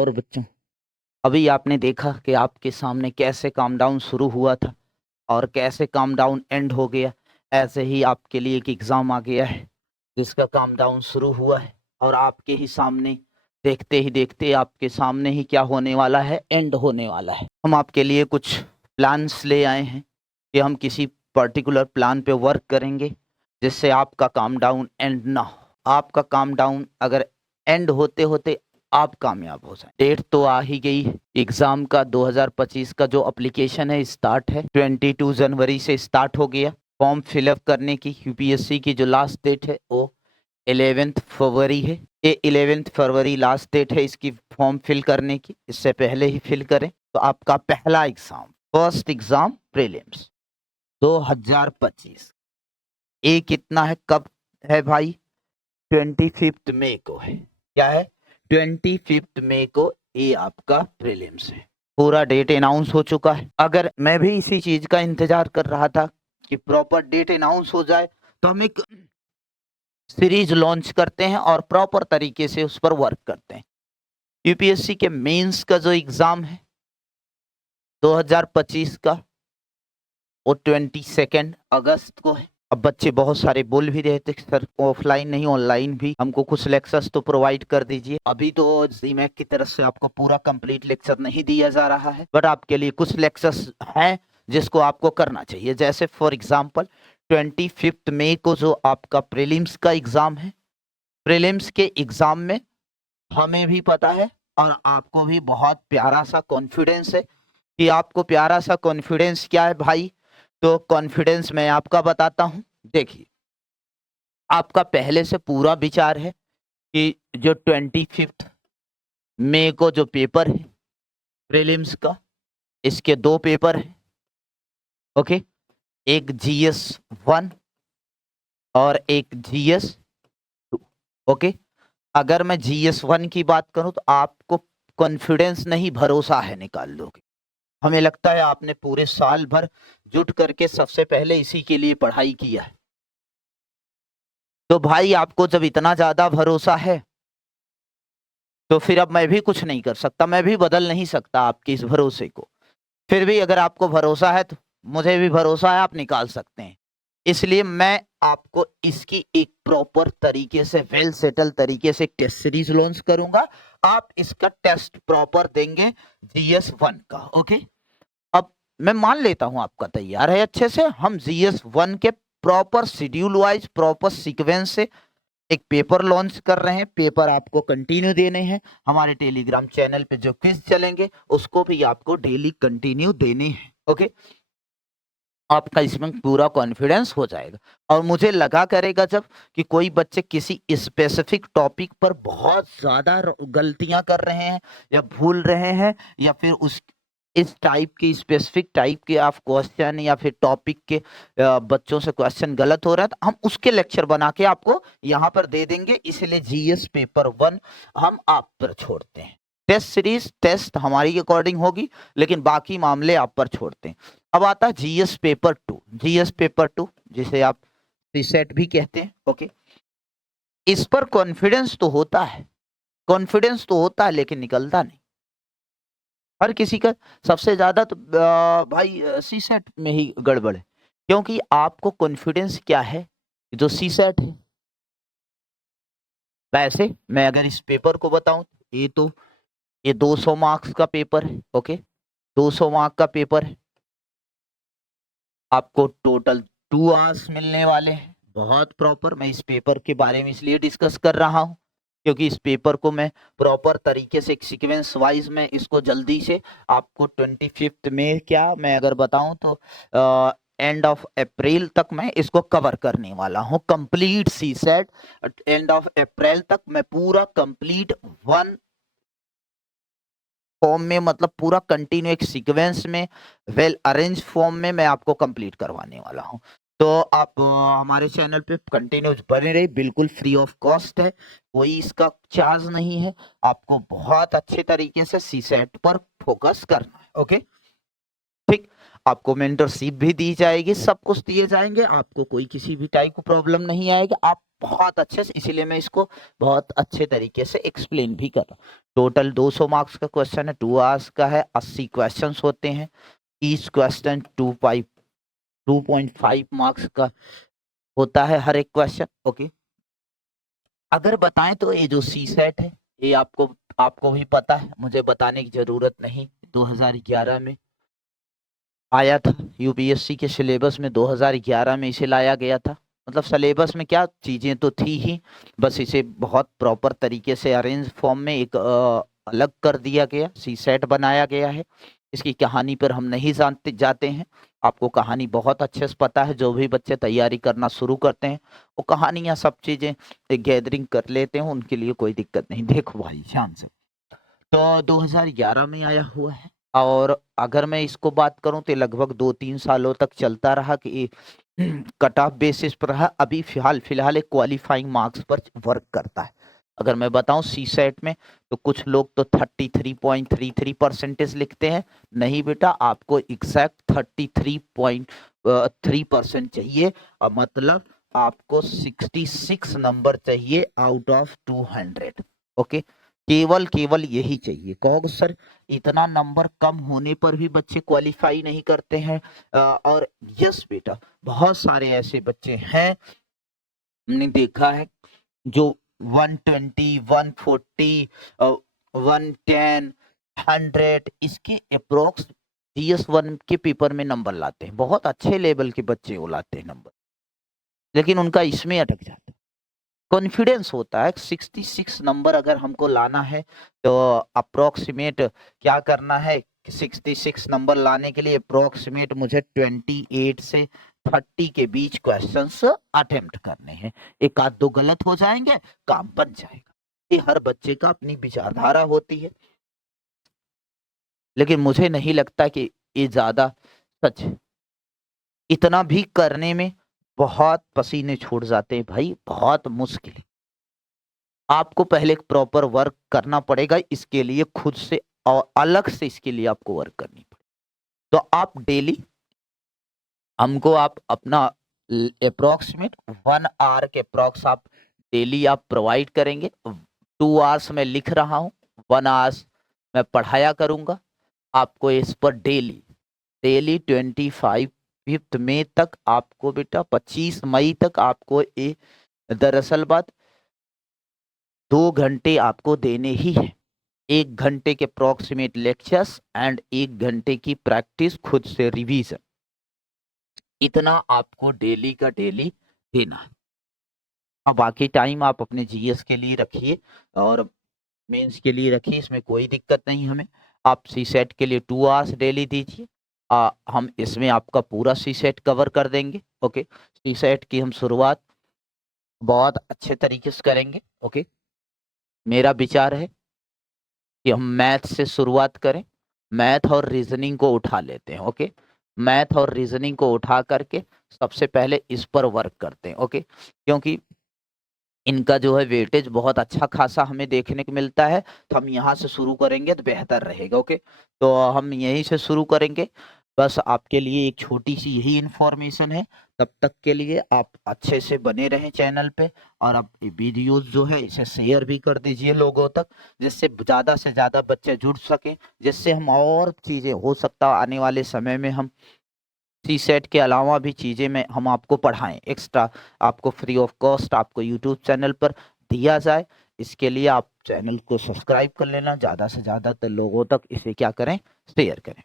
और बच्चों, अभी आपने देखा कि आपके सामने कैसे काम डाउन शुरू हुआ था और कैसे काम डाउन एंड हो गया। ऐसे ही आपके लिए एक एग्ज़ाम आ गया है जिसका काम डाउन शुरू हुआ है और आपके ही सामने देखते ही देखते आपके सामने ही क्या होने वाला है, एंड होने वाला है। हम आपके लिए कुछ प्लान्स ले आए हैं कि हम किसी पर्टिकुलर प्लान पे वर्क करेंगे जिससे आपका काम डाउन एंड ना हो। आपका काम डाउन अगर एंड होते होते आप कामयाब हो जाए। डेट तो आ ही गई है। एग्जाम का 2025 का जो एप्लीकेशन है स्टार्ट है, 22 जनवरी से स्टार्ट हो गया। फॉर्म फिलअप करने की यूपीएससी की जो लास्ट डेट है वो 11 फरवरी है। ये 11 फरवरी लास्ट डेट है इसकी फॉर्म फिल करने की। इससे पहले ही फिल करें तो आपका पहला एग्जाम, फर्स्ट एग्जाम प्रीलिम्स 2025, ये कितना है, कब है भाई? 25 मई को है। क्या है? 25 मई को ये आपका प्रीलिम्स है। पूरा डेट अनाउंस हो चुका है। अगर मैं भी इसी चीज का इंतजार कर रहा था कि प्रॉपर डेट अनाउंस हो जाए तो हम एक सीरीज लॉन्च करते हैं और प्रॉपर तरीके से उस पर वर्क करते हैं। यूपीएससी के मेंस का जो एग्जाम है 2025 का, वो 22 अगस्त को है। अब बच्चे बहुत सारे बोल भी रहे थे सर ऑफलाइन नहीं ऑनलाइन भी हमको कुछ लेक्चर्स तो प्रोवाइड कर दीजिए। अभी तो जीमैक की तरफ से आपको पूरा कंप्लीट लेक्चर नहीं दिया जा रहा है, बट आपके लिए कुछ लेक्चर्स हैं जिसको आपको करना चाहिए। जैसे फॉर एग्जांपल 25 मई को जो आपका प्रीलिम्स का एग्जाम है, प्रीलिम्स के एग्जाम में हमें भी पता है और आपको भी बहुत प्यारा सा कॉन्फिडेंस है। कि आपको प्यारा सा कॉन्फिडेंस क्या है भाई? तो कॉन्फिडेंस मैं आपका बताता हूं। देखिए, आपका पहले से पूरा विचार है कि जो 25 मई को जो पेपर है प्रीलिम्स का, इसके 2 पेपर है। ओके, एक GS1 और एक GS2। ओके, अगर मैं GS1 की बात करूं तो आपको कॉन्फिडेंस नहीं, भरोसा है निकाल लोगे। हमें लगता है आपने पूरे साल भर जुट करके सबसे पहले इसी के लिए पढ़ाई किया है। तो भाई आपको जब इतना ज्यादा भरोसा है तो फिर अब मैं भी कुछ नहीं कर सकता, मैं भी बदल नहीं सकता आपके इस भरोसे को। फिर भी अगर आपको भरोसा है तो मुझे भी भरोसा है, आप निकाल सकते हैं। इसलिए मैं आपको इसकी एक प्रॉपर तरीके से, वेल सेटल तरीके से एक टेस्ट सीरीज लॉन्च करूंगा। आप इसका टेस्ट प्रॉपर देंगे GS1 का। ओके, अब मैं मान लेता हूं आपका तैयार है अच्छे से। हम GS1 के proper schedule wise, proper sequence से एक पेपर लॉन्च कर रहे हैं। पेपर आपको कंटिन्यू देने हैं। हमारे टेलीग्राम चैनल पे जो क्विज चलेंगे उसको भी आपको डेली कंटिन्यू देने हैं। ओके, आपका इसमें पूरा कॉन्फिडेंस हो जाएगा। और मुझे लगा करेगा जब कि कोई बच्चे किसी स्पेसिफिक टॉपिक पर बहुत ज्यादा गलतियां कर रहे हैं या भूल रहे हैं, या फिर उस इस टाइप की स्पेसिफिक टाइप के आप क्वेश्चन या फिर टॉपिक के बच्चों से क्वेश्चन गलत हो रहा है, तो हम उसके लेक्चर बना के आपको यहाँ पर दे देंगे। इसलिए GS पेपर 1 हम आप पर छोड़ते हैं। टेस्ट सीरीज, टेस्ट हमारी अकॉर्डिंग होगी, लेकिन बाकी मामले आप पर छोड़ते हैं। अब आता है GS पेपर 2। GS पेपर 2 जिसे आप सीसेट भी कहते हैं। ओके, इस पर कॉन्फिडेंस तो होता है, कॉन्फिडेंस तो होता है, लेकिन निकलता नहीं। हर किसी का सबसे ज्यादा तो भाई सीसेट में ही गड़बड़ है। क्योंकि आपको कॉन्फिडेंस क्या है, जो सीसेट है। वैसे मैं अगर इस पेपर को बताऊं, ये 200 मार्क्स का पेपर है। ओके, 200 मार्क का पेपर है। आपको टोटल 2 आवर्स मिलने वाले हैं। बहुत प्रॉपर। मैं इस पेपर के बारे में इसलिए डिस्कस कर रहा हूं क्योंकि इस पेपर को मैं प्रॉपर तरीके से एक सीक्वेंस वाइज में इसको जल्दी से आपको 25 में, क्या मैं अगर बताऊं तो एंड ऑफ अप्रैल तक मैं इसको कवर करने वाला हूं। Complete CSAT end of April तक मैं पूरा कंप्लीट 1 फॉर्म में, मतलब पूरा कंटिन्यू एक सीक्वेंस में, वेल अरेंज फॉर्म में मैं आपको कंप्लीट करवाने वाला हूं। तो आप हमारे चैनल पे कंटिन्यू बने रहिए, बिल्कुल फ्री ऑफ कॉस्ट है, कोई इसका चार्ज नहीं है। आपको बहुत अच्छे तरीके से सीसेट पर फोकस करना है। ओके, ठीक। आपको मेंटरशिप भी दी जाएगी, सब कुछ दिए जाएंगे, आपको कोई किसी भी टाइप की प्रॉब्लम नहीं आएगी। आप बहुत अच्छे से, इसीलिए मैं इसको बहुत अच्छे तरीके से एक्सप्लेन भी कर रहा हूँ। टोटल 200 मार्क्स का क्वेश्चन है, 2 आवर्स का है, 80 क्वेश्चंस होते हैं, ईच क्वेश्चन 2.5 मार्क्स का होता है हर एक क्वेश्चन। ओके, अगर बताएं तो ये जो सी सेट है ये आपको भी पता है, मुझे बताने की जरूरत नहीं, 2011 में आया था यूपीएससी के सिलेबस में, 2011 में इसे लाया गया था। मतलब सिलेबस में क्या चीजें तो थी ही, बस इसे बहुत प्रॉपर तरीके से अरेंज फॉर्म में एक अलग कर दिया गया, सी सेट बनाया गया है। इसकी कहानी पर हम नहीं जाते हैं, आपको कहानी बहुत अच्छे से पता है, जो भी बच्चे तैयारी करना शुरू करते हैं वो कहानियां सब चीजें गैदरिंग कर लेते हैं, उनके लिए कोई दिक्कत नहीं। देखो भाई ध्यान से, तो 2011 में आया हुआ है, और अगर मैं इसको बात करूं तो लगभग 2-3 सालों तक चलता रहा कि कट ऑफ बेसिस पर रहा। अभी फिलहाल एक क्वालिफाइंग मार्क्स पर वर्क करता है। अगर मैं बताऊं सी सेट में तो कुछ लोग तो 33.33% लिखते हैं, नहीं बेटा, आपको एग्जैक्ट 33.3% चाहिए, मतलब आपको 66 नंबर चाहिए आउट ऑफ 200। ओके, केवल यही चाहिए। कहोगे सर इतना नंबर कम होने पर भी बच्चे क्वालिफाई नहीं करते हैं, और यस बेटा, बहुत सारे ऐसे बच्चे हैं, हमने देखा है, जो 120, 140, 110, 100 इसके अप्रोक्स GS1 के पेपर में नंबर लाते हैं। बहुत अच्छे लेवल के बच्चे वो लाते हैं नंबर, लेकिन उनका इसमें अटक जाता है। कॉन्फिडेंस होता है 66 नंबर अगर हमको लाना है तो अप्रोक्सीमेट क्या करना है, 66 नंबर लाने के लिए अप्रोक्सीमेट मुझे 28 से 30 के बीच क्वेश्चंस अटेम्प्ट करने हैं। एक आध दो गलत हो जाएंगे, काम बन जाएगा। ये हर बच्चे का अपनी विचारधारा होती है, लेकिन मुझे नहीं लगता कि ये ज्यादा सच है। इतना भी करने में बहुत पसीने छूट जाते हैं भाई, बहुत मुश्किल है। आपको पहले एक प्रॉपर वर्क करना पड़ेगा इसके लिए, खुद से और अलग से इसके लिए आपको वर्क करनी पड़ेगी। तो आप डेली हमको आप अपना अप्रोक्सीमेट 1 आवर के अप्रोक्स आप डेली आप प्रोवाइड करेंगे। 2 आवर्स में लिख रहा हूँ, 1 आवर्स मैं पढ़ाया करूंगा आपको इस पर डेली 25 मई तक आपको बेटा 25 मई तक आपको ये दरअसल बात 2 घंटे आपको देने ही है। 1 घंटे के अप्रोक्सीमेट लेक्चर्स एंड 1 घंटे की प्रैक्टिस खुद से रिवीजन, इतना आपको डेली का डेली देना है। अब बाकी टाइम आप अपने जीएस के लिए रखिए और मेंस के लिए रखिए, इसमें कोई दिक्कत नहीं हमें। आप सी सेट के लिए 2 आवर्स डेली दीजिए, हम इसमें आपका पूरा सी सेट कवर कर देंगे। ओके, सी सेट की हम शुरुआत बहुत अच्छे तरीके से करेंगे। ओके, मेरा विचार है कि हम मैथ से शुरुआत करें, मैथ और रीजनिंग को उठा लेते हैं। ओके, मैथ और रीजनिंग को उठा करके सबसे पहले इस पर वर्क करते हैं। ओके, क्योंकि इनका जो है वेटेज बहुत अच्छा खासा हमें देखने को मिलता है, तो हम यहाँ से शुरू करेंगे तो बेहतर रहेगा। ओके, तो हम यहीं से शुरू करेंगे। बस आपके लिए एक छोटी सी यही इन्फॉर्मेशन है, तब तक के लिए आप अच्छे से बने रहें चैनल पे, और आप वीडियोस जो है इसे शेयर भी कर दीजिए लोगों तक, जिससे ज़्यादा से ज़्यादा बच्चे जुड़ सकें, जिससे हम और चीज़ें हो सकता आने वाले समय में हम सी सेट के अलावा भी चीज़ें में हम आपको पढ़ाएं, एक्स्ट्रा आपको फ्री ऑफ कॉस्ट आपको यूट्यूब चैनल पर दिया जाए। इसके लिए आप चैनल को सब्सक्राइब कर लेना, ज़्यादा से ज़्यादा लोगों तक इसे क्या करें, शेयर करें।